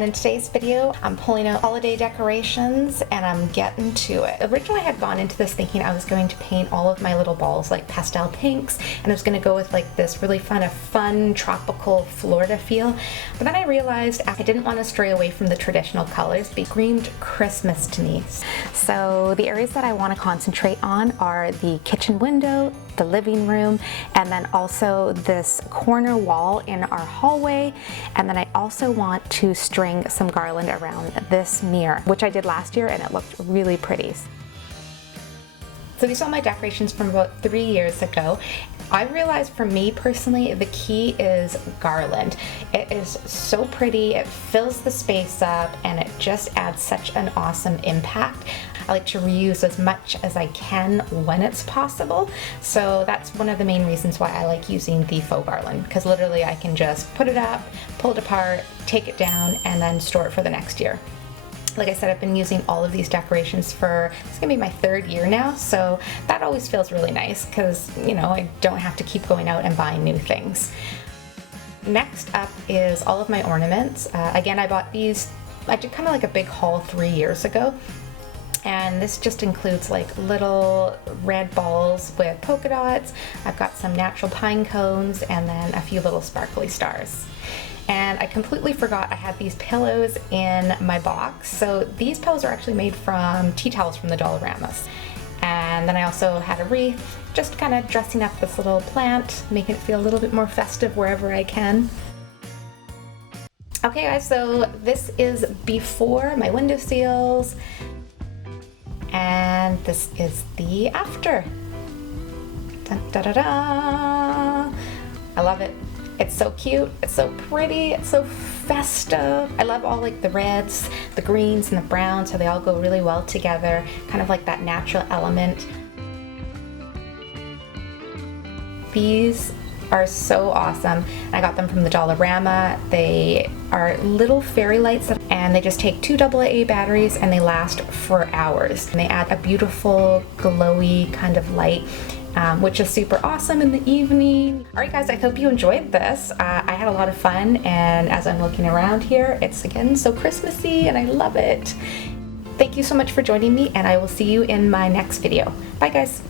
And in today's video, I'm pulling out holiday decorations and I'm getting to it. Originally I had gone into this thinking I was going to paint all of my little balls like pastel pinks, and I was going to go with like this really fun tropical Florida feel. But then I realized I didn't want to stray away from the traditional colors. They screamed Christmas to me. So the areas that I want to concentrate on are the kitchen window, the living room, and then also this corner wall in our hallway. And then I also want to string some garland around this mirror, which I did last year and it looked really pretty. So these are my decorations from about 3 years ago. I realized for me personally, the key is garland. It is so pretty, it fills the space up, and it just adds such an awesome impact. I like to reuse as much as I can when it's possible. So that's one of the main reasons why I like using the faux garland, because literally I can just put it up, pull it apart, take it down, and then store it for the next year. Like I said, I've been using all of these decorations for, it's gonna be my 3rd year now, so that always feels really nice because, you know, I don't have to keep going out and buying new things. Next up is all of my ornaments. Again, I bought these, I did kind of like a big haul 3 years ago. And this just includes like little red balls with polka dots. I've got some natural pine cones and then a few little sparkly stars. And I completely forgot I had these pillows in my box. So these pillows are actually made from tea towels from the Dollaramas. And then I also had a wreath, just kind of dressing up this little plant, making it feel a little bit more festive wherever I can. Okay guys, so this is before my window seals, and this is the after. Dun, da, da, da. I love it. It's so cute, it's so pretty, it's so festive. I love all like the reds, the greens, and the browns, so they all go really well together, kind of like that natural element. These are so awesome. I got them from the Dollarama. They are little fairy lights and they just take 2 AA batteries and they last for hours. And they add a beautiful glowy kind of light, which is super awesome in the evening. Alright guys, I hope you enjoyed this. I had a lot of fun, and as I'm looking around here, it's again so Christmassy and I love it. Thank you so much for joining me, and I will see you in my next video. Bye guys.